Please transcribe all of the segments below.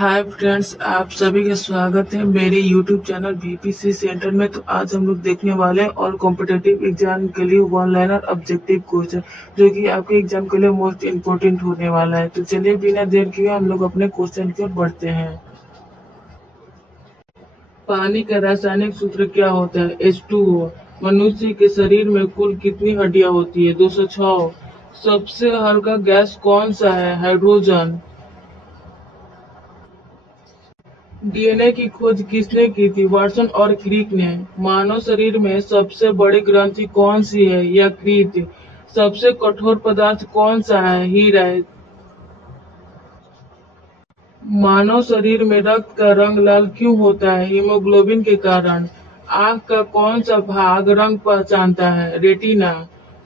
Hi friends, आप सभी का स्वागत है मेरे यूट्यूब चैनल बीपीसी सेंटर में। तो आज हम लोग देखने वाले हैं और कॉम्पिटिटिव एग्जाम के लिए वन लाइनर ऑब्जेक्टिव क्वेश्चन, जो कि आपके एग्जाम के लिए मोस्ट इम्पोर्टेंट होने वाला है। तो चलिए बिना देर किए हम लोग अपने क्वेश्चन की ओर बढ़ते हैं। पानी का रासायनिक सूत्र क्या होता है? H2O। मनुष्य के शरीर में कुल कितनी हड्डियां होती है? 206। सबसे हल्का गैस कौन सा है? हाइड्रोजन। डीएनए की खोज किसने की थी? वाटसन और क्रिक ने। मानव शरीर में सबसे बड़ी ग्रंथि कौन सी है? यकृत। सबसे कठोर पदार्थ कौन सा है? हीरा। मानव शरीर में रक्त का रंग लाल क्यों होता है? हीमोग्लोबिन के कारण। आंख का कौन सा भाग रंग पहचानता है? रेटिना।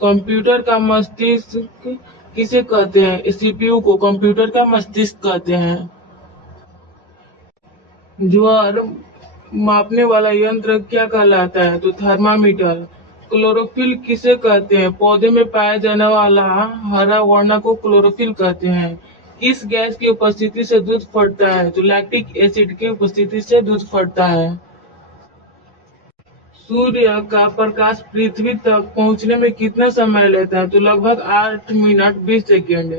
कंप्यूटर का मस्तिष्क किसे कहते हैं? सीपीयू को कंप्यूटर का मस्तिष्क कहते हैं। ज्वर मापने वाला यंत्र क्या कहलाता है? तो थर्मामीटर। क्लोरोफिल किसे कहते हैं? पौधे में पाया जाने वाला हरा वर्ण को क्लोरोफिल कहते हैं। किस गैस की उपस्थिति से दूध फटता है? तो लैक्टिक एसिड की उपस्थिति से दूध फटता है। सूर्य का प्रकाश पृथ्वी तक पहुंचने में कितना समय लेता है? तो लगभग 8 मिनट 20 सेकेंड।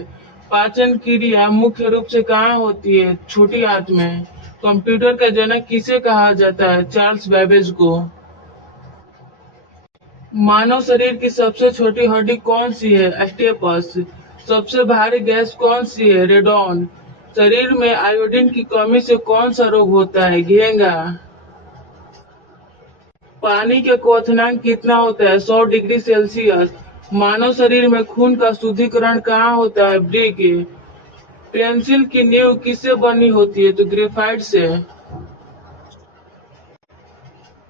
पाचन क्रिया मुख्य रूप से कहाँ होती है? छोटी आंत में। कंप्यूटर का जनक किसे कहा जाता है? चार्ल्स बेबेज को। मानव शरीर की सबसे छोटी हड्डी कौन सी है? स्टेपस। सबसे भारी गैस कौन सी है? रेडॉन। शरीर में आयोडीन की कमी से कौन सा रोग होता है? घेंगा। पानी का क्वथनांक कितना होता है? 100 डिग्री सेल्सियस। मानव शरीर में खून का शुद्धिकरण कहाँ होता है? ब्रिक। पेंसिल की नींव किससे बनी होती है? तो ग्रेफाइट से।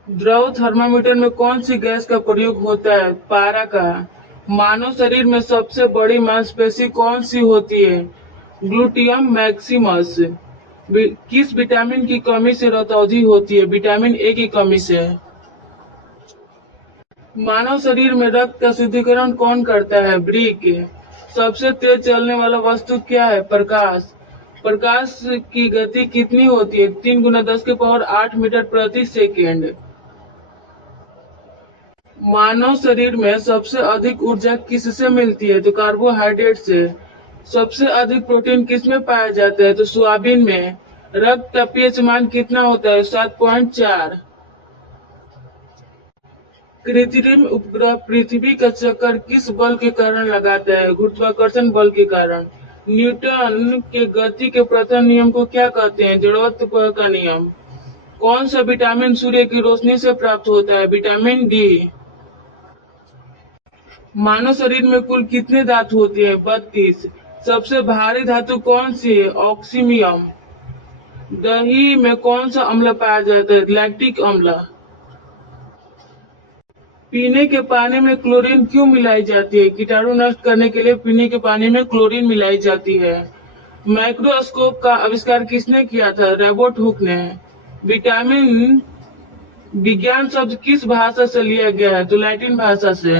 द्रव थर्मामीटर में कौन सी गैस का प्रयोग होता है? पारा का। मानव शरीर में सबसे बड़ी मांसपेशी कौन सी होती है? ग्लूटियम मैक्सिमस। किस विटामिन की कमी से रतौंधी होती है? विटामिन ए की कमी से। मानव शरीर में रक्त का शुद्धिकरण कौन करता है? ब्रिक। सबसे तेज चलने वाला वस्तु क्या है? प्रकाश। प्रकाश की गति कितनी होती है? 3 × 10⁸ मीटर प्रति सेकेंड। मानव शरीर में सबसे अधिक ऊर्जा किससे मिलती है? तो कार्बोहाइड्रेट से। सबसे अधिक प्रोटीन किसमें पाया जाता है? तो सोयाबीन में। रक्त का पीएच मान कितना होता है? 7.4। कृत्रिम उपग्रह पृथ्वी का चक्कर किस बल के कारण लगाता है? गुरुत्वाकर्षण बल के कारण। न्यूटन के गति के प्रथम नियम को क्या कहते हैं? जड़त्व का नियम। कौन सा विटामिन सूर्य की रोशनी से प्राप्त होता है? Vitamin D. मानव शरीर में कुल कितने धातु होती है? 32। सबसे भारी धातु कौन सी है? ऑक्सीमियम। दही में कौन सा अम्ल पाया जाता है? लैक्टिक अम्ल। पीने के पानी में क्लोरीन क्यों मिलाई जाती है? कीटाणु नष्ट करने के लिए पीने के पानी में क्लोरीन मिलाई जाती है। माइक्रोस्कोप का आविष्कार किसने किया था? रॉबर्ट हुक ने। विटामिन विज्ञान शब्द किस भाषा से लिया गया है? तो लैटिन भाषा से।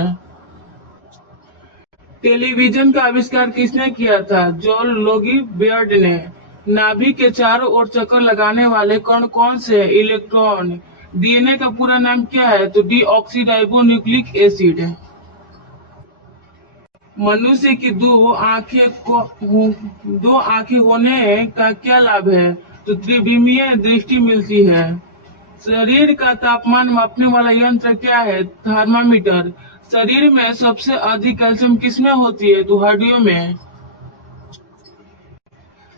टेलीविजन का आविष्कार किसने किया था? जॉन लोगी बेयर्ड ने। नाभि के चारों ओर चक्कर लगाने वाले कण कौन से हैं? इलेक्ट्रॉन। डीएनए का पूरा नाम क्या है? तो डीऑक्सीराइबो न्यूक्लिक एसिड। मनुष्य की दो आंखें होने का क्या लाभ है? तो त्रिविमीय दृष्टि मिलती है। शरीर का तापमान मापने वाला यंत्र क्या है? थर्मामीटर। शरीर में सबसे अधिक कैल्शियम किसमें होती है? तो हड्डियों में।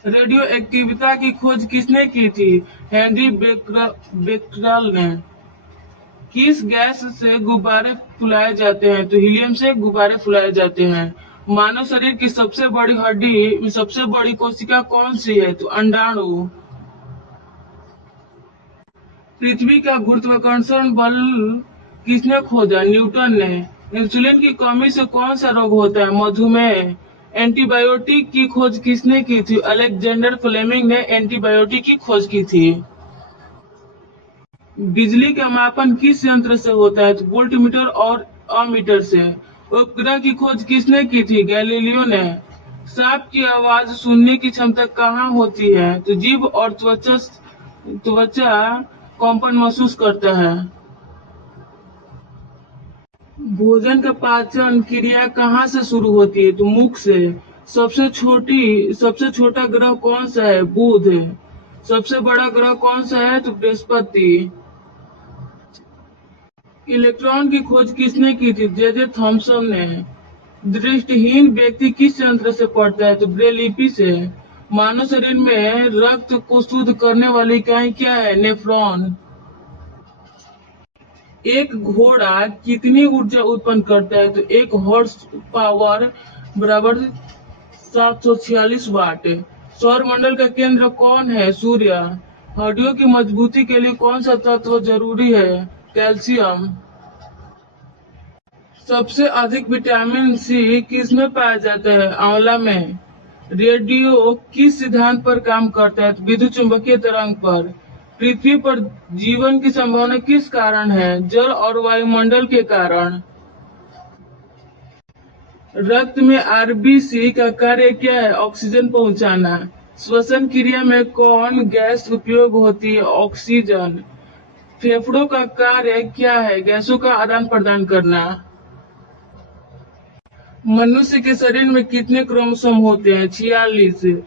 रेडियो एक्टिविटी की खोज किसने की थी? हेनरी बेकरल ने। किस गैस से गुब्बारे फुलाए जाते हैं? तो हीलियम से गुब्बारे फुलाए जाते हैं। मानव शरीर की सबसे बड़ी कोशिका कौन सी है? तो अंडाणु। पृथ्वी का गुरुत्वाकर्षण बल किसने खोजा? न्यूटन ने। इंसुलिन की कमी से कौन सा रोग होता है? मधुमेह। एंटीबायोटिक की खोज किसने की थी? अलेक्जेंडर फ्लेमिंग ने एंटीबायोटिक की खोज की थी। बिजली का मापन किस यंत्र से होता है? तो वोल्टमीटर और अमीटर से। उपग्रह की खोज किसने की थी? गैलीलियो ने। सांप की आवाज सुनने की क्षमता कहाँ होती है? तो जीभ और त्वचा कंपन महसूस करता है। भोजन का पाचन क्रिया कहाँ से शुरू होती है? तो मुख से। सबसे छोटा ग्रह कौन सा है? बुध। सबसे बड़ा ग्रह कौन सा है? तो बृहस्पति। इलेक्ट्रॉन की खोज किसने की थी? जे थॉमसन ने। दृष्टिहीन व्यक्ति किस यंत्र से पढ़ता है? तो ब्रेल लिपि से। मानव शरीर में रक्त को शुद्ध करने वाली इकाई क्या है? नेफ्रॉन। एक घोड़ा कितनी ऊर्जा उत्पन्न करता है? तो 1 हॉर्स पावर बराबर 746 वाट। सौर मंडल का केंद्र कौन है? सूर्य। हड्डियों की मजबूती के लिए कौन सा तत्व जरूरी है? कैल्शियम। सबसे अधिक विटामिन सी किस में पाया जाता है? आंवला में। रेडियो किस सिद्धांत पर काम करता है? विद्युत चुंबकीय तरंग पर। पृथ्वी पर जीवन की संभावना किस कारण है? जल और वायुमंडल के कारण। रक्त में आरबीसी का कार्य क्या है? ऑक्सीजन पहुंचाना। श्वसन क्रिया में कौन गैस उपयोग होती है? ऑक्सीजन। फेफड़ों का कार्य क्या है? गैसों का आदान प्रदान करना। मनुष्य के शरीर में कितने क्रोमोसोम होते हैं? 46।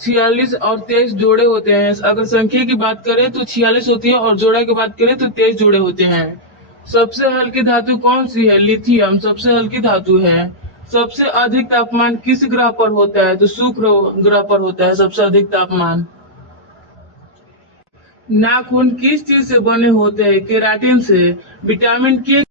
46 और 23 जोड़े होते हैं। अगर संख्या की बात करें तो 46 होती है और जोड़ा की बात करें तो 23 जोड़े होते हैं। सबसे हल्की धातु कौन सी है? लिथियम सबसे हल्की धातु है। सबसे अधिक तापमान किस ग्रह पर होता है? तो शुक्र ग्रह पर होता है सबसे अधिक तापमान। नाखून किस चीज से बने होते हैं? केराटिन से। विटामिन के